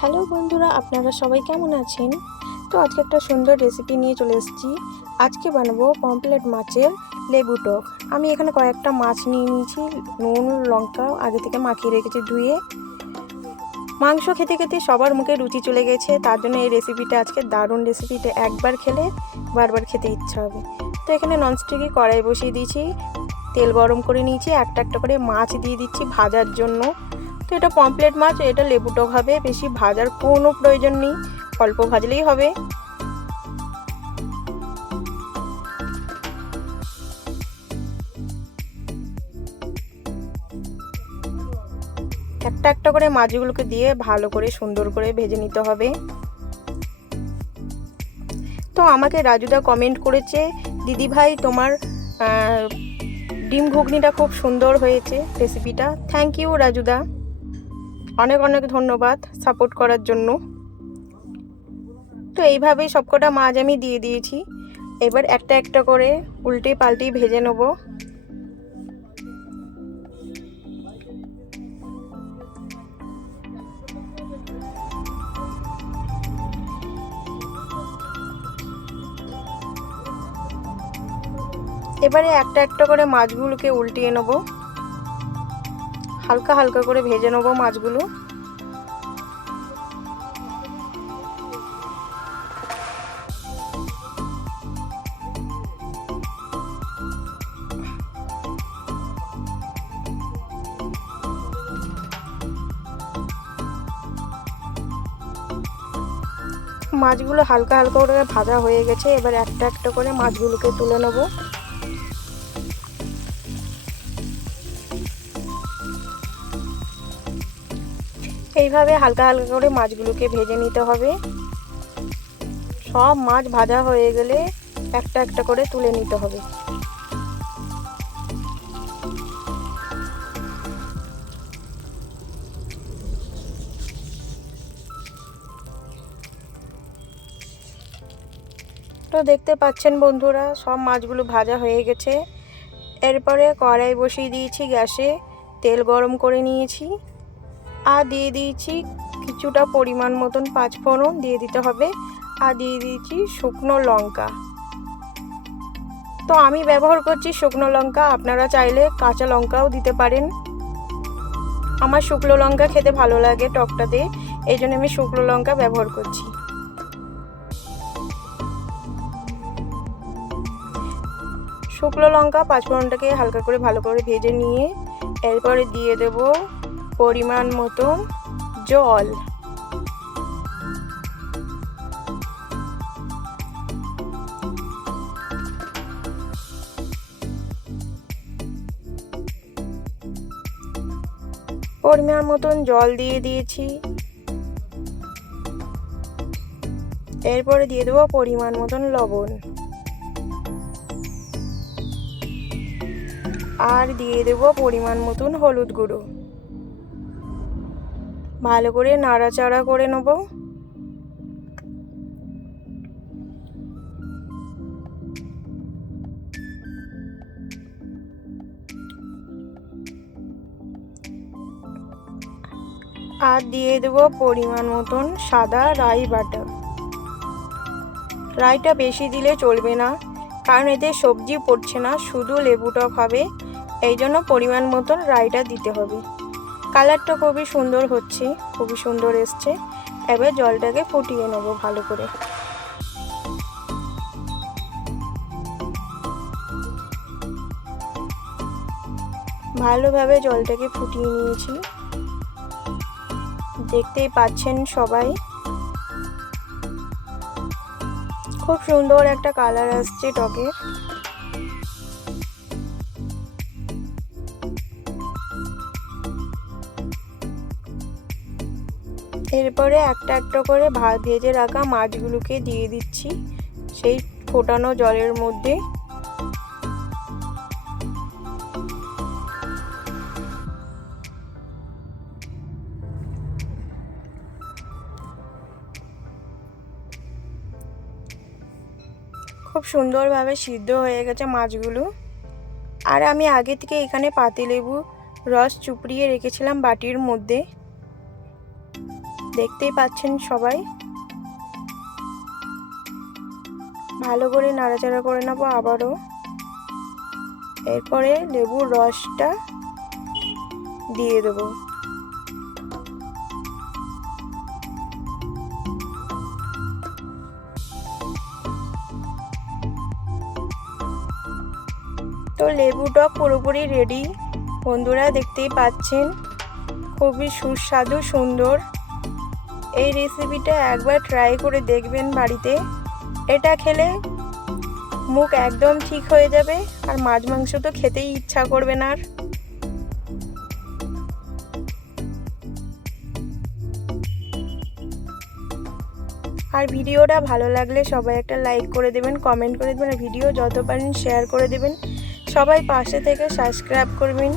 Hello বন্ধুরা, আপনারা সবাই কেমন আছেন? তো আজকে একটা সুন্দর রেসিপি নিয়ে চলে এসেছি। আজকে বানাবো পমপ্লেট মাছের লেবু টক। আমি এখানে কয়েকটা মাছ নিয়ে নিয়েছি, নুন, লঙ্কা, আগে থেকে মাখিয়ে রেখেছি ধুয়ে। মাংস খেতে খেতে সবার মুখে রুচি চলে গেছে, তার জন্য এই রেসিপিটা আজকে দারুণ রেসিপিটা একবার খেলে বারবার খেতে ইচ্ছা হবে। তো এখানে ননস্টিকি কড়াই বসিয়ে দিয়েছি, তেল গরম করে নিয়েছি, একটা একটা করে মাছ দিয়ে দিচ্ছি ভাজার জন্য। তো এটা পমপ্লেট মাছ, এটা লেবু টক হবে, বেশি ভাজার কোনো প্রয়োজন নেই, অল্প ভাজলেই হবে। একটা একটা করে মাছগুলোকে দিয়ে ভালো করে সুন্দর করে ভেজে নিতে হবে। তো আমাকে রাজুদা কমেন্ট করেছে, দিদি ভাই, তোমার ডিম ঘুগনিটা খুব সুন্দর হয়েছে রেসিপিটা থ্যাংক ইউ রাজুদা অনেক অনেক ধন্যবাদ সাপোর্ট করার জন্য। তো এইভাবেই সবকটা মাছ আমি দিয়ে দিয়েছি। এবার একটা একটা করে উল্টে পাল্টে ভেজে নেব। এবারে একটা একটা করে মাছগুলোকে উল্টিয়ে নেব। হালকা হালকা করে ভেজে নেব মাছগুলো। মাছগুলো হালকা হালকা করে ভাজা হয়ে গেছে, এবার একটা একটা করে মাছগুলোকে তুলে নেব। এইভাবে হালকা হালকা করে মাছগুলোকে ভেজে নিতে হবে। সব মাছ ভাজা হয়ে গেলে একটা একটা করে তুলে নিতে হবে। তো দেখতে পাচ্ছেন বন্ধুরা, সব মাছগুলো ভাজা হয়ে গেছে। এরপরে কড়াই বসিয়ে দিয়েছি গ্যাসে, তেল গরম করে নিয়েছি। আর দিয়ে দিয়েছি কিছুটা পরিমাণ মতন পাঁচফোড়ন দিয়ে দিতে হবে। আর দিয়ে দিয়েছি শুকনো লঙ্কা। তো আমি ব্যবহার করছি শুকনো লঙ্কা, আপনারা চাইলে কাঁচা লঙ্কাও দিতে পারেন। আমার শুকনো লঙ্কা খেতে ভালো লাগে টকটাতে এই জন্য আমি শুকনো লঙ্কা ব্যবহার করছি। শুকনো লঙ্কা পাঁচফোড়নটাকে হালকা করে ভালো করে ভেজে নিয়ে, এরপরে দিয়ে দেব পরিমাণ মতন জল। পরিমাণ মতন জল দিয়ে দিয়েছি। এরপরে দিয়ে দেবো পরিমাণ মতন লবণ। আর দিয়ে দেব পরিমাণ মতন হলুদ গুঁড়ো। ভালো করে নাড়াচাড়া করে নেব। আর দিয়ে দেব পরিমাণ মতন সাদা রাই বাটা রাইটা বেশি দিলে চলবে না, কারণ এতে সবজি পড়ছে না, শুধু লেবু টক হবে এই জন্য পরিমাণ মতন রাইটা দিতে হবে। কালারটা খুবই সুন্দর হচ্ছে, খুবই সুন্দর এসছে। এবার জলটাকে ফুটিয়ে নেব ভালো করে। ভালোভাবে জলটাকে ফুটিয়ে নিয়েছি। দেখতেই পাচ্ছেন সবাই। খুব সুন্দর একটা কালার আসছে টকের এরপরে একটা একটা করে ভেজে রাখা মাছগুলোকে দিয়ে দিচ্ছি। সেই ফোটানো জলের মধ্যে। খুব সুন্দরভাবে সিদ্ধ হয়ে গেছে মাছগুলো। আর আমি আগে থেকে এখানে পাতিলেবু রস চুপড়িয়ে রেখেছিলাম বাটির মধ্যে। দেখতেই পাচ্ছেন সবাই। ভালো করে নাড়াচাড়া করে নেব আবারও। এরপরে লেবুর রসটা দিয়ে দেবো। তো লেবু টক পুরোপুরি রেডি বন্ধুরা দেখতেই পাচ্ছেন, খুবই সুস্বাদু, সুন্দর। এই রেসিপিটা একবার ট্রাই করে দেখবেন বাড়িতে। এটা খেলে মুখ একদম ঠিক হয়ে যাবে আর মাছ মাংস তো খেতেই ইচ্ছা করবে না আর। আর ভিডিওটা ভালো লাগলে সবাই একটা লাইক করে দেবেন কমেন্ট করে দেবেন, আর ভিডিও যত পারেন শেয়ার করে দেবেন। সবাই পাশে থেকে সাবস্ক্রাইব করবেন।